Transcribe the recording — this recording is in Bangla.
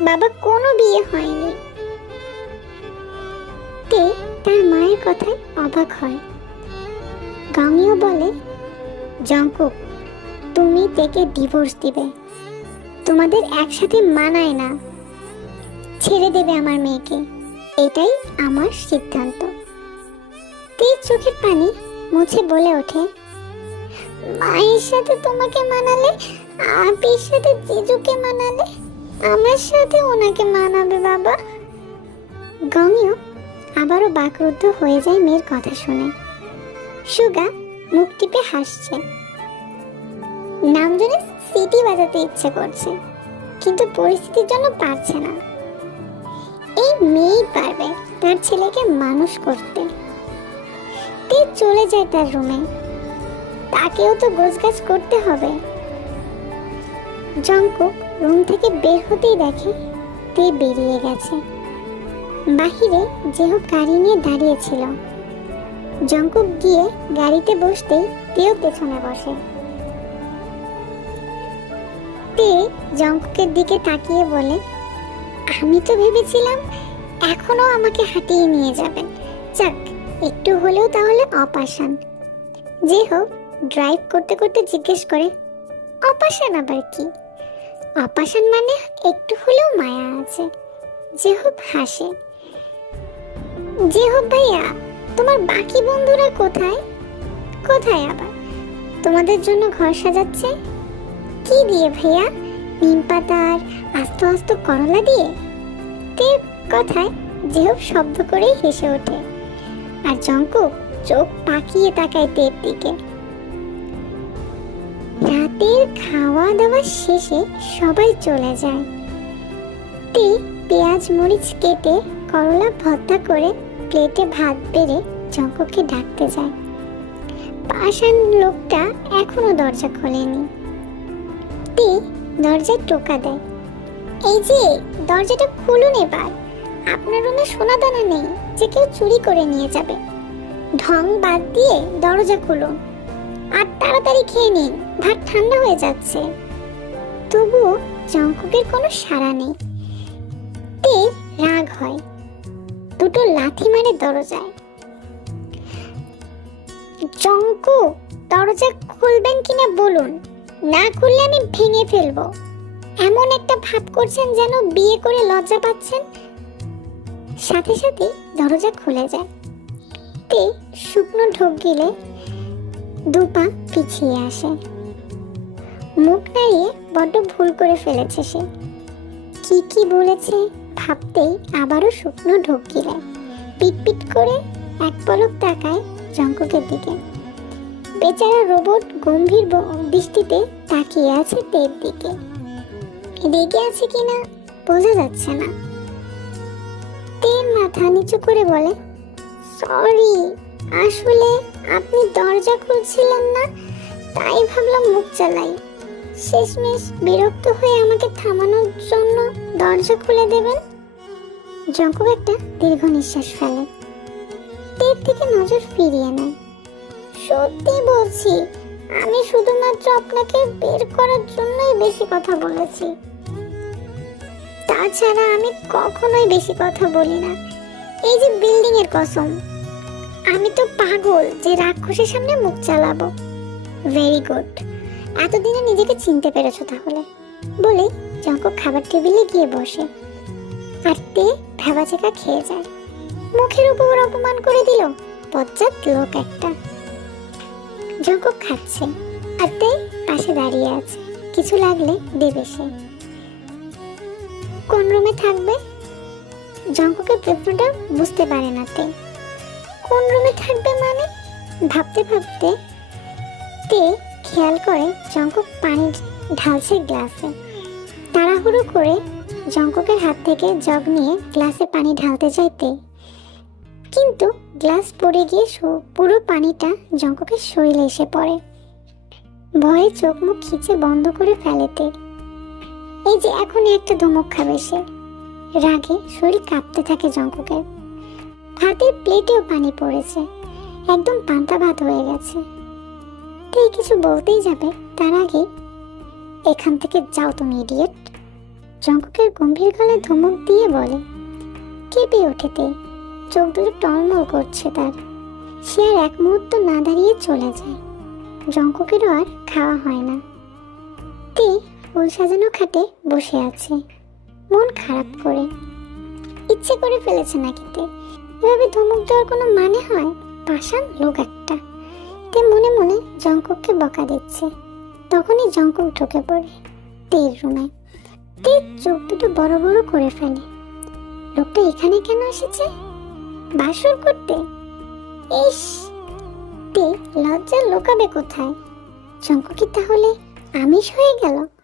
বাবা কোনো বিয়ে হয়নি। তে তার মায়ের কথায় অবাক হয়। গামিও বলে জঙ্কুক তুমি তেকে ডিভোর্স দিবে। তোমাদের একসাথে মানায় না। ছেড়ে দেবে আমার মেয়েকে। এটাই আমার সিদ্ধান্ত। তে চোখের পানি মুছে বলে ওঠে, মায়ের সাথে তোমাকে মানালে, আপির সাথে জিজুকে মানালে আমার সাথে ওনাকে মানাবে, বাবা। গমিও আবারও বাকরুদ্ধ হয়ে যায় মেয়ের কথা শুনে। সুগা মুখ টিপে হাসছে। নাম জেনে সিটি বাজাতে ইচ্ছে করছে, কিন্তু পরিস্থিতির জন্য পারছে না। এই মেয়েই পারবে তার ছেলেকে মানুষ করতে। তে চলে যায় তার রুমে। তাকেও তো গোছগাছ করতে হবে। জঙ্কুক রুম থেকে বের হতেই দেখে তে বেরিয়ে গেছে। বাহিরে যেহব গাড়ি নিয়ে দাঁড়িয়েছিল জঙ্কুক গিয়ে গাড়িতে বসতেই তেও পেছনে বসে। তে জঙ্কুকের দিকে তাকিয়ে বলে, আমি তো ভেবেছিলাম এখনও আমাকে হাঁটিয়ে নিয়ে যাবেন। যাক, একটু হলেও তাহলে অপাশান যে হোক ড্রাইভ করতে করতে জিজ্ঞেস করে অপাশান আবার কি? অপাশান মানে একটু হলেও মায়া আছে। হোক হাসে। হোক ভাইয়া, তোমার বাকি বন্ধুরা কোথায়? কোথায় আবার? তোমাদের জন্য ঘর সাজাচ্ছে? কি দিয়ে ভাইয়া? নিম পাতার আস্ত আস্ত করলা দিয়ে? তে কথায় যেহব শব্দ করেই হেসে ওঠে। আর জঙ্কুক চোখ পাকিয়ে তাকায় তের দিকে। রাতের খাওয়া দাওয়া শেষে সবাই চলে যায়। তে পেঁয়াজ মরিচ কেটে করলা ভর্তা করে প্লেটে ভাত বেড়ে জঙ্কুককে ডাকতে যায়। পাশান লোকটা এখনও দরজা খোলেনি। তে দরজায় টোকা দেয়। এই যে, দরজাটা খুলুন এবার। আপনার রুমে সোনা দানা নেই, যে কেউ চুরি করে নিয়ে যাবে। ঢং বাদ দিয়ে দরজা খুলুন। আর তাড়াতাড়ি খেয়ে নিন। ভাত ঠান্ডা হয়ে যাচ্ছে। তবুও জঙ্কুকের কোনো সাড়া নেই। তে রাগ হয়। দুটো লাথি মারে দরজায়। জঙ্কু, দরজা খুলবেন কিনা বলুন? না খুললে আমি ভেঙে ফেলব। এমন একটা ভাব করছেন যেন বিয়ে করে লজ্জা পাচ্ছেন? সাথে সাথে দরজা খুলে যায়। তে শুকনো ঢোক গিলে দুপা পিছিয়ে আসে। মুখ নাড়িয়ে বড্ড ভুল করে ফেলেছে সে। কি কি বলেছে ভাবতেই আবারও শুকনো ঢোক গিলে। পিট পিট করে এক পলক তাকায় জঙ্কুকের দিকে। বেচারা রোবট গম্ভীর দৃষ্টিতে তাকিয়ে আছে তের দিকে। রেগে আছে কিনা বোঝা যাচ্ছে না। তের মাথা নিচু করে বলে, সরি, আসলে আপনি দরজা খুলছিলেন না, তাই ভাবলাম মুখ চালাই। শেষমেশ বিরক্ত হয়ে আমাকে থামানোর জন্য দরজা খুলে দেবেন? জঙ্কুক একটা দীর্ঘ নিঃশ্বাস ফেলে। তের থেকে নজর ফিরিয়ে নেয়। সত্যি বলছি, আমি শুধুমাত্র আপনাকে বের করার জন্যই বেশি কথা বলেছি। তাছাড়া আমি কখনোই বেশি কথা বলি না। এই যে বিল্ডিং এর কসম। আমি তো পাগল যে রাক্ষসের সামনে মুখ চালাবো। ভেরি গুড এতদিনে নিজেকে চিনতে পেরেছ তাহলে? বলে, জঙ্কক খাবার টেবিলে গিয়ে বসে। আর তে ভেবাচেকা খেয়ে যায়। মুখের উপর অপমান করে দিল বজ্জাত লোক একটা। জঙ্কক খাচ্ছে, আর তে পাশে দাঁড়িয়ে আছে। কিছু লাগলে দেবে সে। কোন রুমে থাকবে? জঙ্ককের প্রশ্নটা বুঝতে পারে না তে। কোন রুমে থাকবে মানে? ভাবতে ভাবতে তে খেয়াল করে জঙ্কক পানি ঢালছে গ্লাসে। তাড়াহুড়ো করে জঙ্ককের হাত থেকে জগ নিয়ে গ্লাসে পানি ঢালতে চাইতে। কিন্তু গ্লাস পড়ে গিয়ে পুরো পানিটা জঙ্ককের শরীরে এসে পড়ে। ভয়ে চোখ মুখ খিচে বন্ধ করে ফেলেতে। এই যে এখনই একটা ধমক খাবে সে। রাগে শরীর কাঁপতে থাকে জঙ্ককের। ভাতের প্লেটেও পানি পড়েছে। একদম পান্তা ভাত হয়ে গেছে। তাই কিছু বলতেই যাবে, তার আগে এখান থেকে যাও তুমি ইডিয়েট জঙ্কুকের গম্ভীর গলায় ধমক দিয়ে বলে কেঁপে ওঠেতে? চোখ দুটো টলমল করছে তার। সে আর এক মুহূর্ত না দাঁড়িয়ে চলে যায়। জঙ্কুকেরও আর খাওয়া হয় না। তে ফুল সাজানো খাটে বসে আছে। মন খারাপ করে। ইচ্ছে করে ফেলেছে নাকি তে এভাবে ধমক দেওয়ার কোনো মানে হয়? পাষাণ লোক একটা। তে মনে মনে জঙ্কুককে বকা দিচ্ছে। তখনই জঙ্কুক ঢুকে পড়ে তের রুমে। তে চোখ দুটো বড় বড় করে ফেলে। লোকটা এখানে কেন এসেছে? বাসর করতে? ইস! তে লজ্জা লোকাবে কোথায়? জঙ্কুকি তাহলে আমিষ হয়ে গেল।